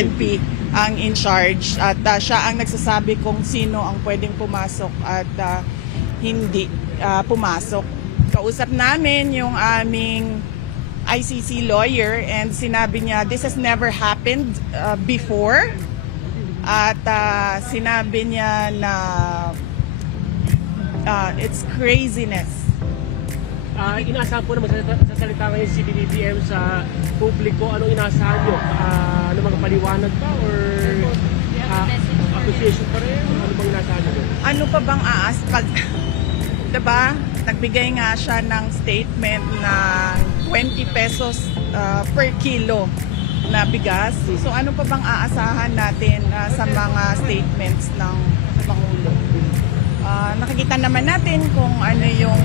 PNP ang in charge at siya ang nagsasabi kung sino ang pwedeng pumasok at hindi pumasok. Kausap namin yung aming ICC lawyer and sinabi niya this has never happened before at sinabi niya na it's craziness. Inaasahan po naman sasalita ngayon si BBM sa publiko. Anong inaasahan nyo? Ano mga paliwanag pa or accusation pa rin? Ano bang inaasahan nyo? Ano pa bang pag diba? Nagbigay nga siya ng statement na 20 pesos per kilo na bigas. So ano pa bang aasahan natin sa mga statements ng Pangulo? Nakikita naman natin kung ano yung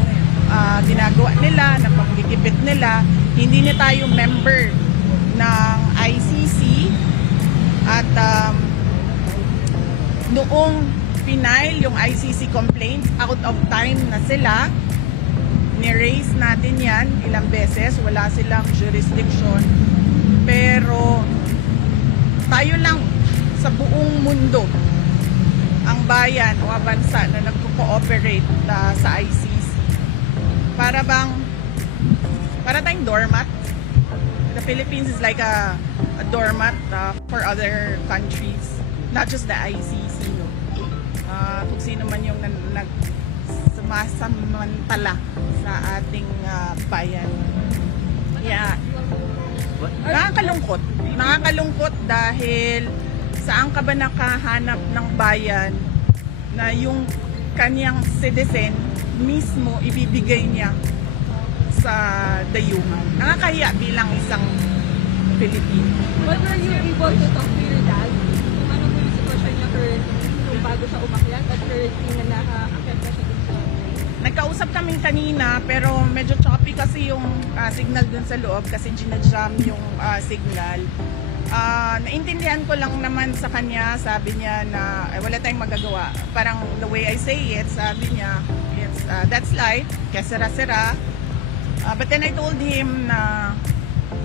ginagawa nila, na panggigipit nila. Hindi na tayo member ng ICC at noong final yung ICC complaint, out of time na sila. Ni-raise natin yan ilang beses, wala silang jurisdiction. Pero tayo lang sa buong mundo ang bayan o bansa na nagko-cooperate sa ICC. Para tayong doormat. The Philippines is like a doormat for other countries, not just the ICC. No? Kung sino man yung sumasamantala sa ating bayan. Yeah. Nakakalungkot dahil saan ka ba nakahanap ng bayan na yung kanyang citizen mismo ibibigay niya sa dayuhan. Nakakahiya bilang isang Pilipino. But were you able to talk to your dad? Kung ano po yung sitwasyon niya currently, kung bago siya umakyat at currently na nakaakyat na siya dun sa... Nagkausap kami kanina pero medyo choppy kasi yung signal dun sa loob kasi ginajam yung signal. Naintindihan ko lang naman sa kanya, sabi niya na wala tayong magagawa. Parang the way I say it, sabi niya, that's life, kaya sira-sira. But then I told him na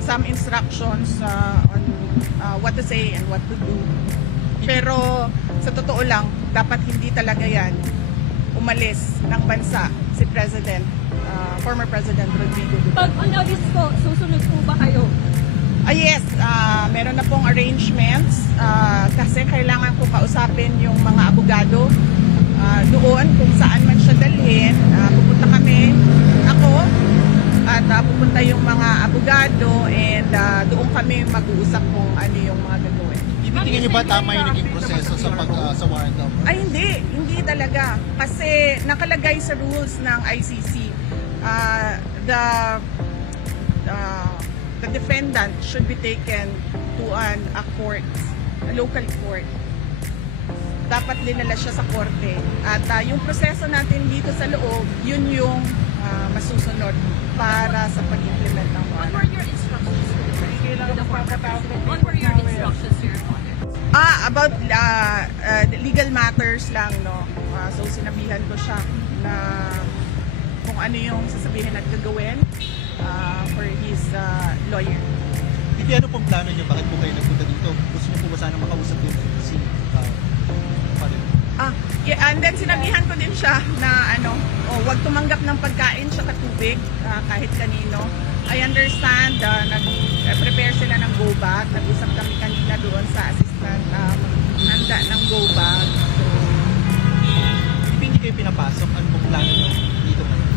some instructions on what to say and what to do. Pero sa totoo lang, dapat hindi talaga yan umalis ng bansa si President, former President Rodrigo Duterte. Pag on audit po, susunod po ba kayo? Yes, meron na pong arrangements kasi kailangan ko kausapin yung mga abogado doon kung saan man siya dalhin. Pupunta kami, ako, at pupunta yung mga abogado and doon kami mag-uusap kung ano yung mga gagawin. Tingin niyo ba tama yung naging proseso sa warrant of? Ay hindi talaga. Kasi nakalagay sa rules ng ICC, the defendant should be taken to a court, a local court. Dapat dinala siya sa korte. At yung proseso natin dito sa loob, yun yung masusunod para sa pag-implement ng What warrant. were your instructions What were your instructions to your father? About legal matters lang, no. So sinabihan ko siya na kung ano yung sasabihin at gagawin for his lawyer. Hindi, ano pong plano niyo? Bakit po kayo nagpunta dito? Gusto niyo po ba sana makausap din si father? And then sinabihan ko din siya na wag tumanggap ng pagkain sa tubig kahit kanino. I understand nag-prepare sila ng go bag. Nag-usap kami kanina doon sa assistant handa ng go bag. So, Hindi kayo pinapasok? Ano pong plano niyo dito ngayon?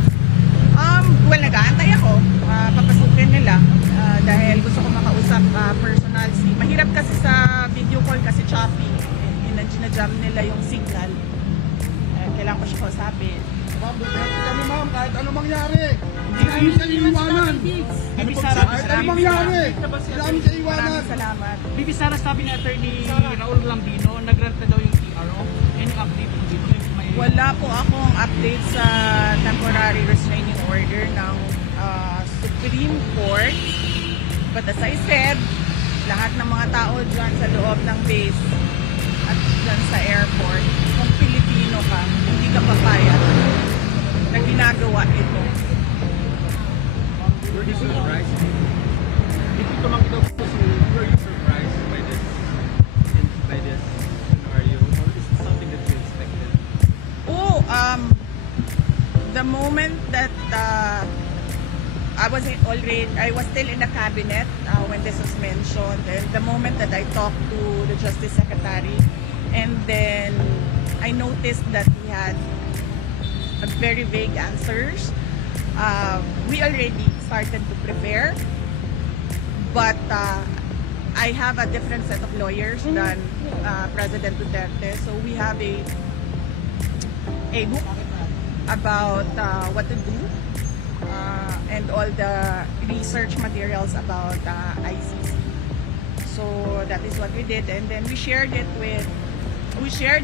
well, nag-aantay ako. Papasukin nila dahil gusto ko makausap personal. Mahirap kasi sa video call kasi choppy. Ginajam nila yung signal. Kailangan ko siya kausapin. Ma'am, kahit ano mangyari, hindi namin sa iiwanan. Ano pong Kahit ano mangyari, hindi namin sa iiwanan. Maraming salamat. Bibi Sara, sabi ni Attorney Raul Lambino, nag-grant na daw yung TRO. Any update po dito? Wala po akong update sa temporary restraining order ng Supreme Court. But as I said, lahat ng mga tao dyan sa loob ng base at dyan sa airport, kung Pilipino ka, hindi ka papayag na ginagawa ito. Were you surprised? If you tumanggi daw po si, were you surprised by this moment that I was still in the cabinet when this was mentioned, and the moment that I talked to the Justice Secretary, and then I noticed that he had very vague answers. We already started to prepare, but I have a different set of lawyers than President Duterte, so we have a book about what to do and all the research materials about ICC. So that is what we did, and then we shared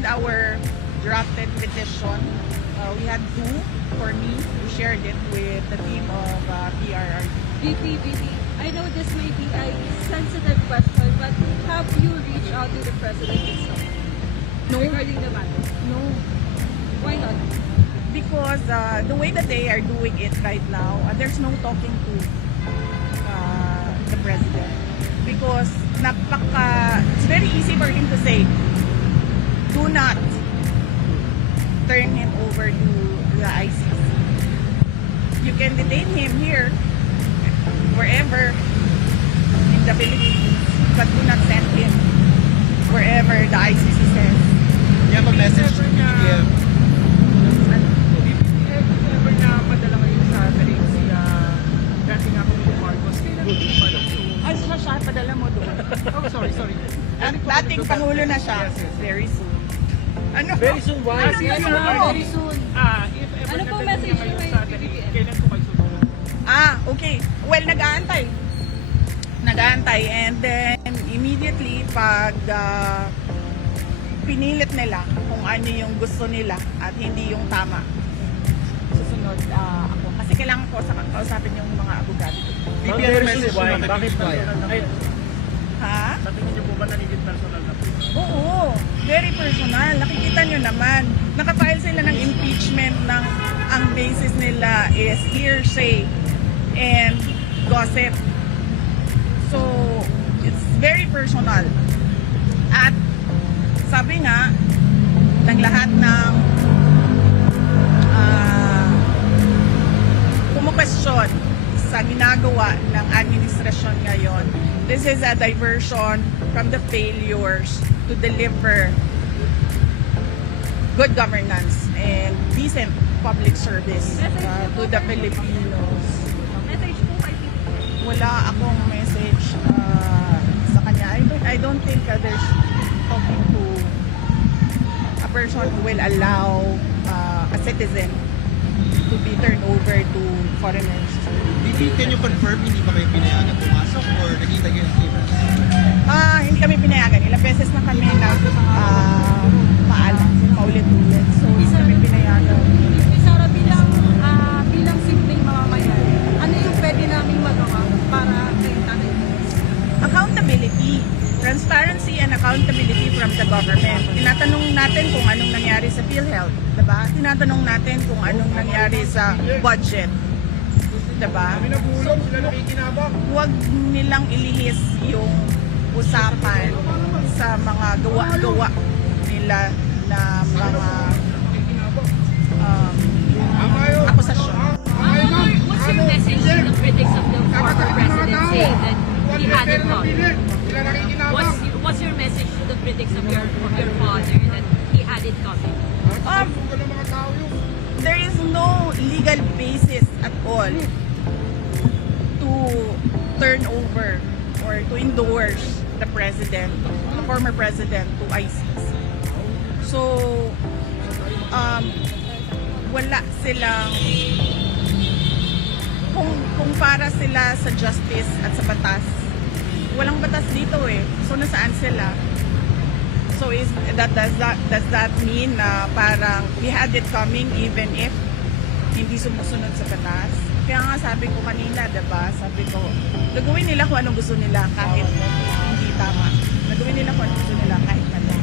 our drafted petition. We had 2 for me. We shared it with the team of PRRD. VP, I know this may be a sensitive question, but have you reached out to the President himself? No. Regarding the matter? No, Why not? because the way that they are doing it right now, there's no talking to the president. Because it's very easy for him to say, do not turn him over to the ICC. You can detain him here, wherever in the Philippines, but do not send him wherever the ICC says. You have a message to BBM. Ever na madala ngayon sa taling si dating ako ni Marcos, kailan mo pa Ay, siya, padala mo doon. Oh, sorry. Dating Pangulo na siya. Very soon. Ano? Very soon, why? Ano yun? Very soon. If ever Ano pong nadala message niya ngayon niyo sa kay taling, BBM? kailan po kayo susunod? Okay. Well, nag-aantay. And then, immediately, pag pinilit nila kung ano yung gusto nila at hindi yung tama, susunod ako. Kasi kailangan ko kausapin yung mga abogado. Ma'am, BBM very message soon, why? mo, Bakit why? Ay, Ha? Sa tingin niyo po ba nalilid personal na po? Oo, very personal. Nakikita nyo naman, nakafile sila ng impeachment ng ang basis nila is hearsay and gossip. So, it's very personal. At sabi nga, ng lahat ng kumukwestiyon sa ginagawa ng administrasyon ngayon, this is a diversion from the failures to deliver good governance and decent public service to the Filipinos. Message po kay BBM. Wala akong message sa kanya. I don't think there's talking to a person who will allow a citizen to be turned over to foreigners. BB, can you confirm hindi ba kayo pinayagan pumasok or nakita kayo ng clearance? Hindi kami pinayagan. Ilang beses na kami na paalam, paulit-ulit. So, hindi kami pinayagan. Sara, bilang simpleng mamamayan, ano yung pwede namin magawa para kay Tatay? Accountability. Transparency and accountability from the government. Tinatanong natin kung anong nangyari sa PhilHealth, diba? Tinatanong natin kung anong nangyari sa budget, diba? Pinagulong, sila nakikinabang. Huwag nilang ilihis yung usapan sa mga gawa-gawa nila na mga akusasyon. What's your message to the critics of the former president saying that he had it wrong? Sila nakikinabang. What's your message to the critics of your father that he had it coming? Sugal ng mga tao yun. There is no legal basis at all to turn over or to endorse the president, the former president, to ICC. So, wala silang, kung para sila sa justice at sa batas, walang batas dito eh. So, nasaan sila? So, does that mean na parang we had it coming even if hindi sumusunod sa batas? Kaya nga sabi ko kanina, diba? Sabi ko, gagawin nila kung anong gusto nila kahit hindi tama. Gagawin nila kung anong gusto nila kahit ano.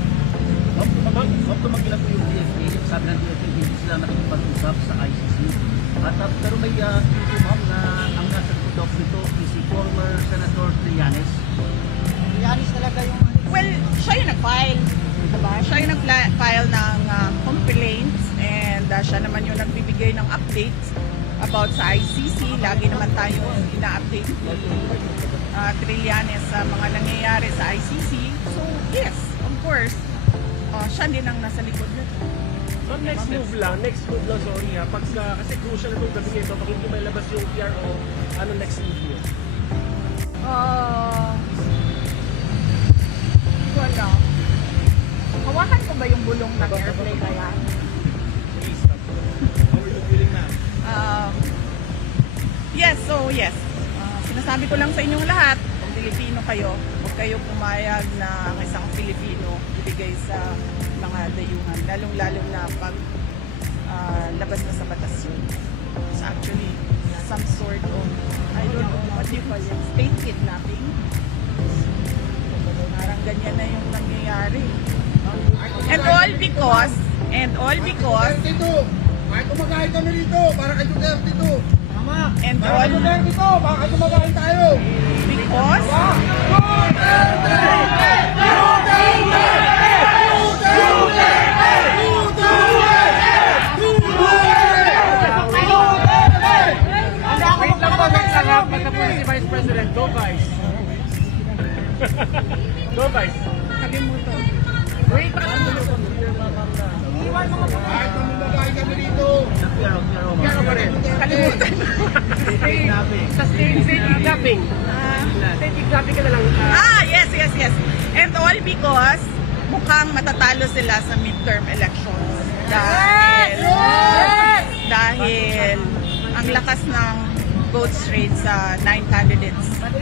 Huwag tumanggilan po yung DFA. Sabi ng DFA, hindi sila nakikipag-usap sa ICC. Pero may issue, ma'am, na ang nasa doc nito is si former Senator Trillanes. Well, siya yung nag-file. Diba? Siya yung nag-file ng complaints and siya naman yung nagbibigay ng updates about sa ICC. Lagi naman tayong ina-update Trillanes sa mga nangyayari sa ICC. So yes, of course, siya din ang nasa likod nito. Ma'am, next move lang, sorry ha. Kasi crucial na itong gabi nito, pag hindi may labas yung PRO, ano next move niyo? Hindi ko alam. Hawakan ko ba yung bulong ng airplane na yan? Yes. Sinasabi ko lang sa inyong lahat, kung Pilipino kayo, huwag kayo pumayag na ang isang Pilipino ibigay sa mga dayuhan. Lalong-lalo na pag labas na sa batas yun. It's actually some sort of, I don't know, what do you call it? State kidnapping. Parang ganyan na yung nangyayari. And all because, Duterte to. Kahit kumakain kami dito, para kay Duterte to. Tama. and Para kay all Duterte to, baka kumakain tayo. because, Wait lang po, pagka si Vice President, go Vice! Go Vice! kalimutan. Wait! Kahit kumakain kami dito. Kaya pa rin. Kalimutan. Sa state kidnapping. State kidnapping ka na lang. Yes. And all because mukhang matatalo sila sa midterm elections. Dahil ang lakas ng vote rate sa 9 candidates ng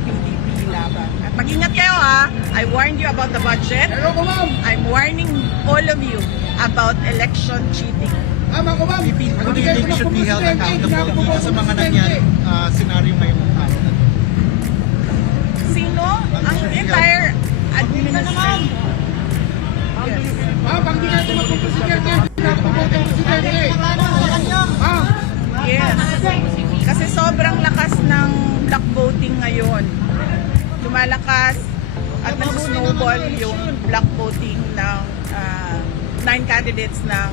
PDP laban. At mag-ingat kayo ha. I warned you about the budget. Hello ko ma'am. I'm warning all of you about election cheating. Tama ko ma'am. They should be held accountable dito sa mga nangyaring senaryo ngayong araw na to. Sino? Ang entire administration. Yes. Ma'am, pag di na tumakbo si Presidente, nakapaboto si Presidente. Ma'am. Yes. Kasi sobrang lakas ng black voting ngayon. Lumalakas at nag-snowball yung black voting ng 9 candidates ng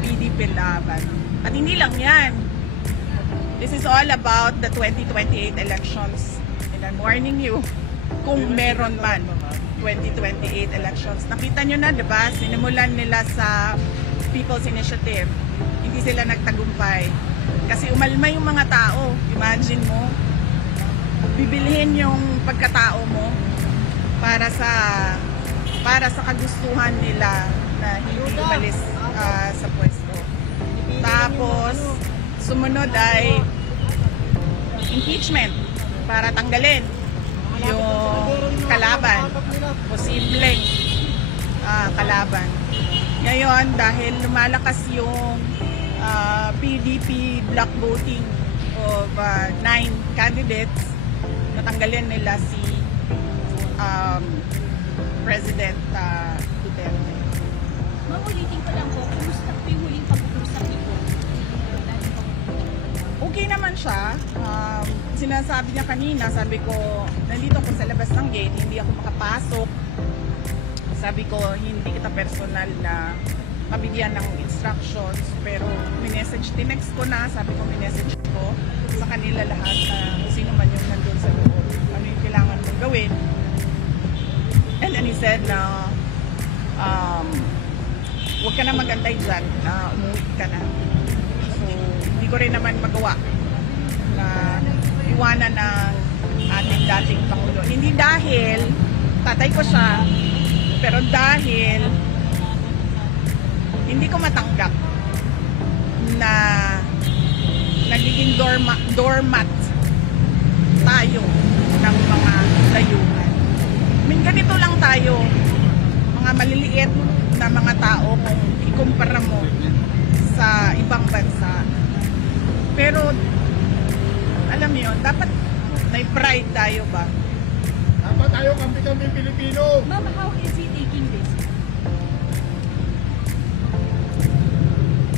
PDP laban. At hindi lang yan. This is all about the 2028 elections. And I'm warning you, kung meron man 2028 elections. Nakita nyo na, di ba? Sinimulan nila sa People's Initiative. Hindi sila nagtagumpay. Kasi umalma yung mga tao. Imagine mo, bibilhin yung pagkatao mo para sa kagustuhan nila na hindi umalis sa pwesto. Tapos, sumunod ay impeachment para tanggalin yung kalaban, posibleng kalaban. Ngayon, dahil lumalakas yung PDP block voting of 9 candidates, natanggalin nila si President Duterte. Mamulitin ko lang po, kumusta po yung huling pag-uusap niyo po? Okay naman siya. Sinasabi niya kanina, sabi ko, nandito ako sa labas ng gate, hindi ako makapasok. Sabi ko, hindi kita personal na mabigyan ng instructions, pero tinext ko na, sabi ko, minessage ko sa kanila lahat na sino man yung nandun sa loob, ano yung kailangan mong gawin. And then he said na, huwag ka na mag-antay dyan, umuwi ka na. So, hindi ko rin naman magawa na iwanan ng ating dating Pangulo. Hindi dahil tatay ko siya, pero dahil hindi ko matanggap na nagiging doormat tayo ng mga layuhan. I mean, ganito lang tayo, mga maliliit na mga tao kung ikumpara mo sa ibang bansa. Pero, alam mo yun, dapat may pride tayo ba? Dapat tayo kampi-kampi Pilipino. Ma'am, how is he taking this?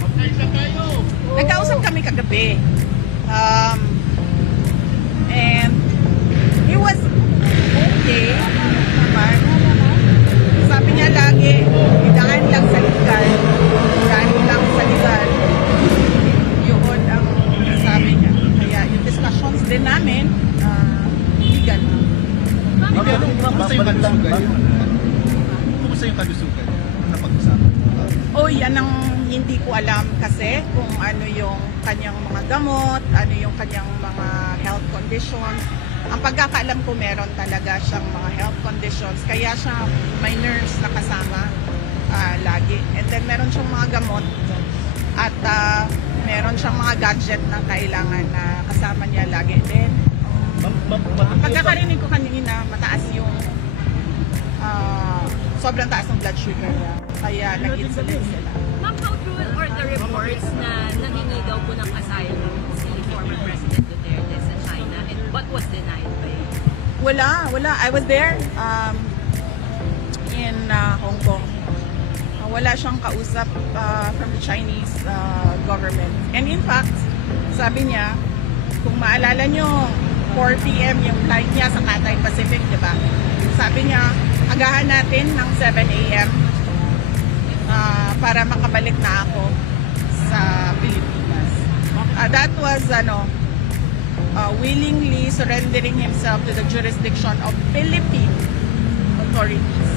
Magkaisa tayo. Nagkausap kami kagabi. And he was okay naman. Sabi niya lagi, idaan lang sa legal. Idaan lang sa legal. amin, legal. Ma'am, Kumusta yung kalusugan? Kumusta yung kalusugan? Ano napag-usapan? Oh, yan ang hindi ko alam kasi kung ano yung kanyang mga gamot, ano yung kanyang mga health conditions. Ang pagkakaalam ko meron talaga siyang mga health conditions, kaya siya may nurse na kasama lagi. And then meron siyang mga gamot at meron siyang mga gadget na kailangan na kasama niya lagi. Then, ang pagkakarinig ko kanina, mataas yung sobrang taas ng blood sugar niya. Kaya nag-insulin sila. Ma'am, how true are the reports na nanghingi daw po ng asylum si former President Duterte sa China and what was denied by him? Wala. I was there in Hong Kong. Wala siyang kausap from the Chinese government. And in fact, sabi niya, kung maalala nyo, 4 p.m. yung flight niya sa Cathay Pacific, di ba? Sabi niya, agahan natin ng 7 a.m. Para makabalik na ako sa Pilipinas. That was willingly surrendering himself to the jurisdiction of Philippine authorities,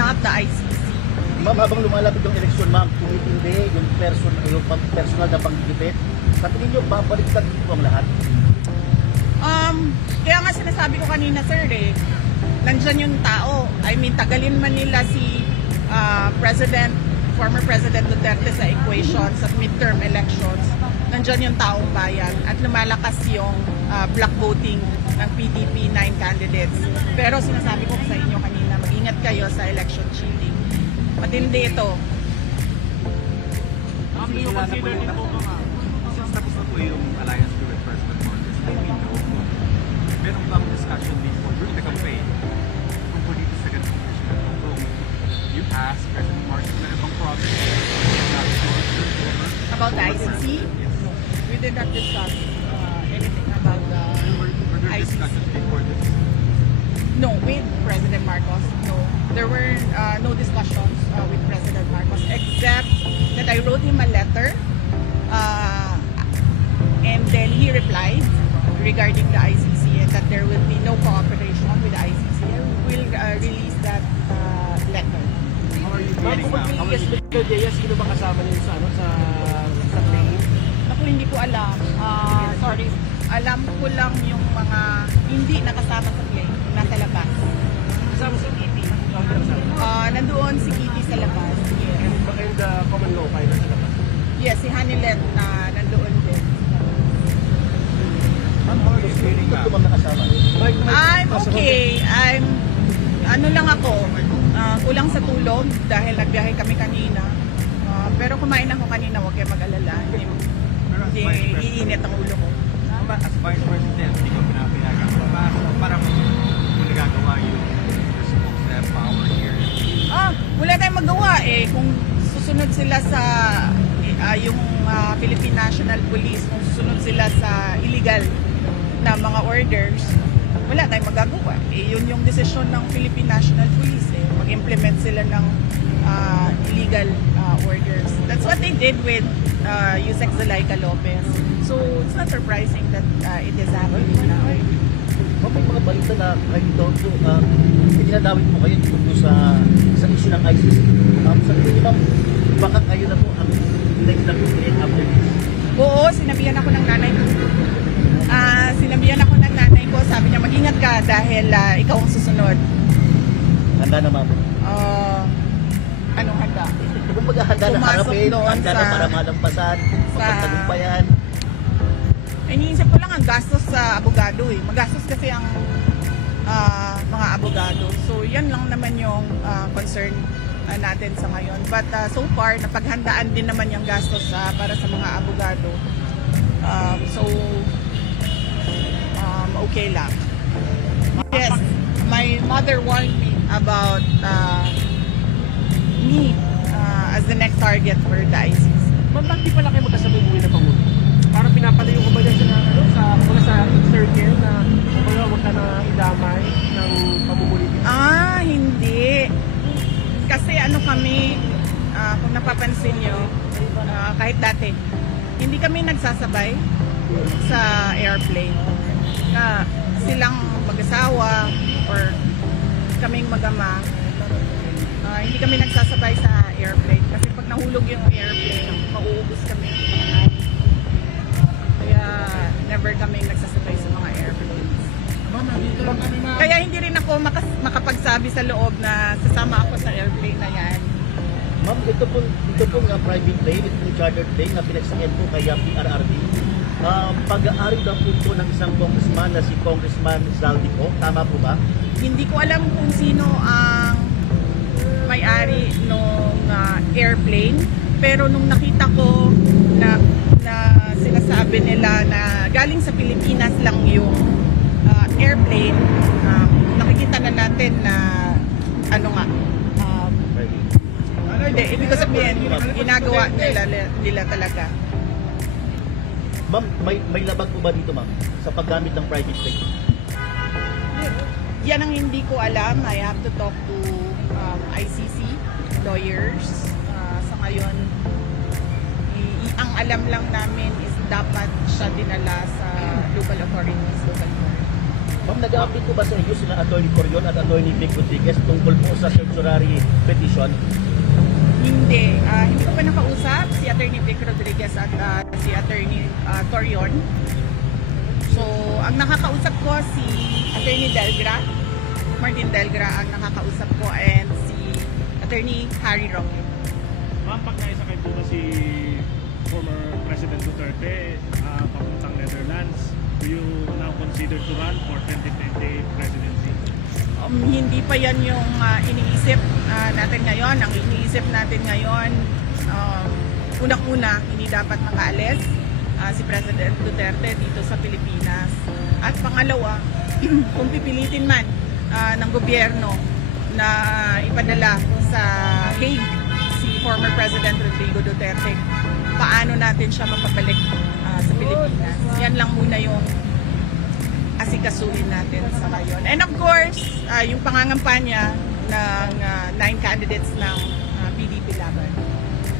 not the ICC. Ma'am, habang lumalapit yung eleksyon, ma'am, kung hindi yung personal na panggigipit, sa tingin nyo, babaliktad dito ang lahat? Kaya nga sinasabi ko kanina, sir, nandyan yung tao. I mean, tagalin man nila si former President Duterte sa equation sa midterm elections. Nandyan yung taong bayan at lumalakas yung block voting ng PDP 9 candidates. Pero sinasabi ko sa inyo kanina, mag-ingat kayo sa election cheating. Matindi ito. Ma'am, do you consider din po ba Since tapos na po yung alliance with President Marcos, I mean, meron bang discussion dito during the campaign tungkol dito sa ganitong issue? Kung you ask President Marcos, meron bang process About the ICC, we did not discuss anything about the were there ICC. discussions before this? No, with President Marcos, no. There were no discussions with President Marcos except that I wrote him a letter and then he replied regarding the ICC and that there will be no cooperation with the ICC. We will release that letter. How are you Ma'am, feeling kung now? How mag-yes are you- Mr. Diaz, sino ba kasama niyo sa plane? Ako hindi ko alam. Sorry. Alam ko lang yung mga hindi nakasama sa plane, nasa labas. Kasama si Kitty. Nandoon si Kitty sa labas. Yes. And baka yung the common law kayo sa labas. Yes, si Hanilet na nandoon din. Ma'am, how are you feeling now? Ma'am, nakasama. I'm okay. Ano lang ako, kulang sa tulog dahil nagbiyahe kami kanina. Pero kumain ako kanina, huwag kayo mag-alala. Hindi iinit ang ulo ko. As Vice President, hindi ko pinapayagan. Para kung nagagawa yung responsive power here. Wala tayong magawa eh. Kung susunod sila sa yung Philippine National Police, kung susunod sila sa illegal na mga orders, wala tayong magagawa. Yun yung desisyon ng Philippine National Police. Mag-implement sila ng illegal orders. That's what they did with Yusek Zulaika Lopez. So it's not surprising that it is happening now. Ma'am, may mga balita na kayo daw po, dinadawit mo kayo dito sa issue ng ICC. Sa tingin niyo, ma'am, baka kayo na po ang next na president after this? Oo, sinabihan ako ng nanay ko. Sinabihan ako ng nanay ko, sabi niya, mag-ingat ka dahil ikaw ang susunod. Handa na, ma'am. Anong handa? Kung maghahanda na Pumasok harapin, doon handa na sa- para malampasan, mapagtagumpayan. Iniisip ko lang ang gastos sa abogado eh. Magastos kasi ang mga abogado. So yan lang naman yung concern natin sa ngayon. But so far, napaghandaan din naman yung gastos para sa mga abogado. Okay lang. Yes, my mother warned me about me as the next target for the ICC. Ma'am, bakit di pala kayo magkasabay buhay na Pangulo? Parang pinapalayo ko ba dyan sa circle na huwag ka na idamay ng pamumulit? Hindi. Kasi kami, kung napapansin nyo, kahit dati, hindi kami nagsasabay sa airplane. na silang mag-asawa or kaming mag-ama, hindi kami nagsasabay sa airplane kasi pag nahulog yung airplane, mauubos kami. Kaya never kami nagsasabay sa mga airplanes. Ma'am, nandito lang kami, ma'am. Kaya hindi rin ako makapagsabi sa loob na sasama ako sa airplane na yan. Ma'am, ito pong private plane, ito pong chartered plane na pinagsakyan po kay PRRD. Pag-aari daw po ito ng isang congressman na si Congressman Zaldico. Tama po ba? Hindi ko alam kung sino ang may-ari nung airplane, pero nung nakita ko na sinasabi nila na galing sa Pilipinas lang yung airplane, nakikita na natin na hindi, ibig ko sabihin, ginagawa nila talaga. Ma'am, may labag po ba dito, ma'am, sa paggamit ng private plane? Yan ang hindi ko alam. I have to talk to ICC lawyers. Sa ngayon, ang alam lang namin is dapat siya dinala sa local authorities, local court. Ma'am, nag-update po ba sa inyo sila Attorney Corion at Attorney Vic Rodriguez tungkol po sa certiorari petition? Hindi. Hindi ko pa nakausap si Attorney Vic Rodriguez at si Attorney Corion. So, ang nakakausap ko si Attorney Delgra, Martin Delgra ang nakakausap ko, and si Attorney Harry Roque. Ma'am, pag naisakay po ba si former President Duterte papuntang Netherlands, do you now consider to run for 2028 presidency? Hindi pa yan yung iniisip natin ngayon. Ang iniisip natin ngayon, unang-una, hindi dapat makaalis si President Duterte dito sa Pilipinas. At pangalawa, kung pipilitin man ng gobyerno na ipadala sa Hague si former President Rodrigo Duterte, paano natin siya mapabalik sa Pilipinas. Yan lang muna yung asikasuhin natin sa ngayon. And of course, yung pangangampanya ng 9 candidates ng PDP Laban.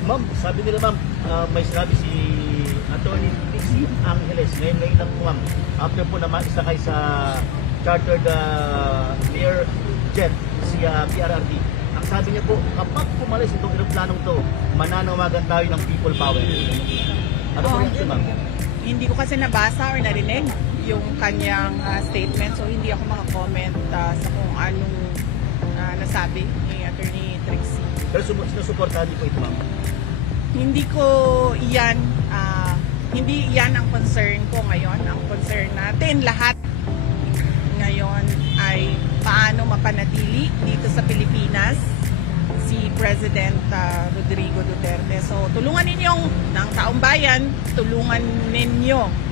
Ma'am, sabi nila, ma'am, may sinabi si Attorney Pixie Angeles ngayon lang po, ma'am, after po naman isakay sa chartered Lear jet si PRRD. Ang sabi niya po, kapag pumalis itong aeroplanong to, mananawagan tayo ng people power. Ano po yan, ma'am? Hindi ko kasi nabasa or narinig yung kanyang statement, so hindi ako maka-comment sa kung anong nasabi ni Attorney Trixie. Pero sinusuportahan niyo po ito, ma'am? Hindi ko iyan, hindi iyan ang concern ko ngayon. Ang concern natin lahat ngayon ay paano mapanatili dito sa Pilipinas si President Rodrigo Duterte. So tulungan ninyong ng taong bayan, tulungan ninyo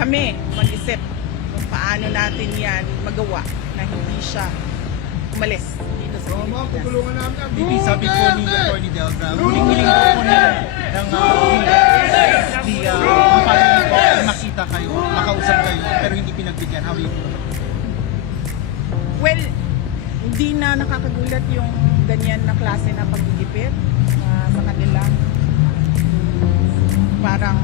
kami mag-isip kung paano natin yan magawa na hindi siya umalis dito sa So, ma'am, Pilipinas. tutulungan namin ang Bibi, sabi po ni Attorney Delga, huling-huling po po nila ng ang family po ay makita kayo, makausap kayo, pero hindi pinagbigyan. How are you? Well, hindi na nakakagulat yung ganyan na klase na paggigipit sa kanila. Parang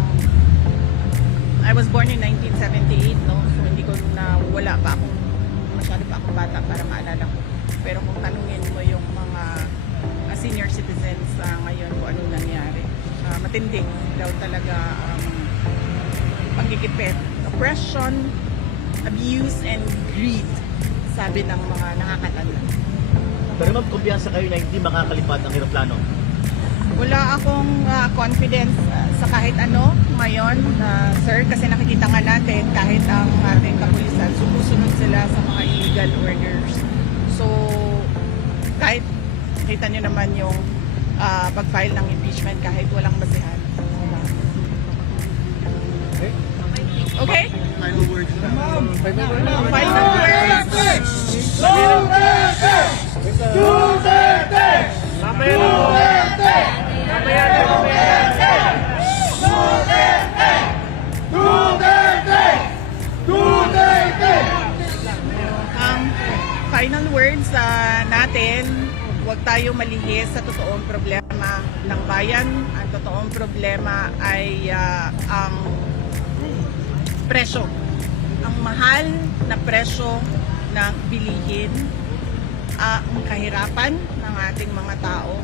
I was born in 1978, no? So hindi ko na wala pa akong masyado pa akong bata para maalala ko. Pero kung tanungin mo yung mga senior citizens ngayon kung anong nangyari, matindi daw talaga panggigipit, oppression, abuse, and greed, sabi ng mga nakakatanda. Pero ma'am, kumpiyansa kayo na hindi makakalipad ang aeroplano? Wala akong confidence sa kahit ano ngayon, sir, kasi nakikita nga natin kahit ang ating kapulisan, sumusunod sila sa mga illegal orders. So, kahit kita nyo naman yung pag-file ng impeachment kahit walang basihan. Okay? Final words na. Final words! Ang final words natin, huwag tayo malihis sa totoong problema ng bayan. Ang totoong problema ay ang presyo. Ang mahal na presyo ng bilihin, ang kahirapan ng ating mga tao,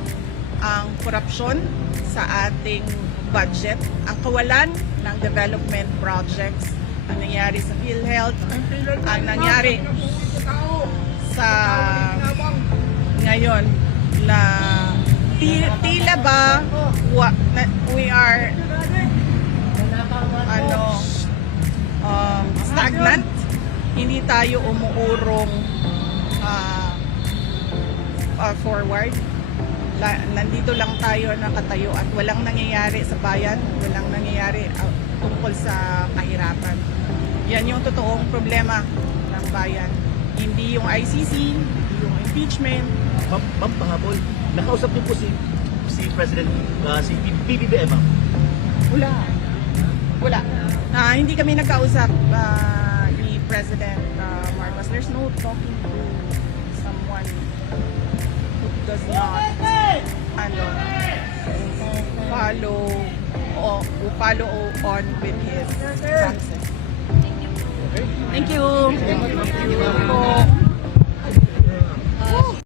ang korupsyon sa ating budget, ang kawalan ng development projects, ang nangyari sa PhilHealth, ang nangyari sa ngayon na tila ba we are stagnant, hindi tayo umuurong forward. Nandito lang tayo nakatayo at walang nangyayari sa bayan, walang nangyayari tungkol sa kahirapan. Yan yung totoong problema ng bayan. Hindi yung ICC, hindi yung impeachment. Ma'am, pahabol. Nakausap niyo po si President, si PBBM, ma'am. Wala. Hindi kami nagkausap ni President Marcos. There's no talking to someone who does not follow on with his practices. Thank you. Thank you.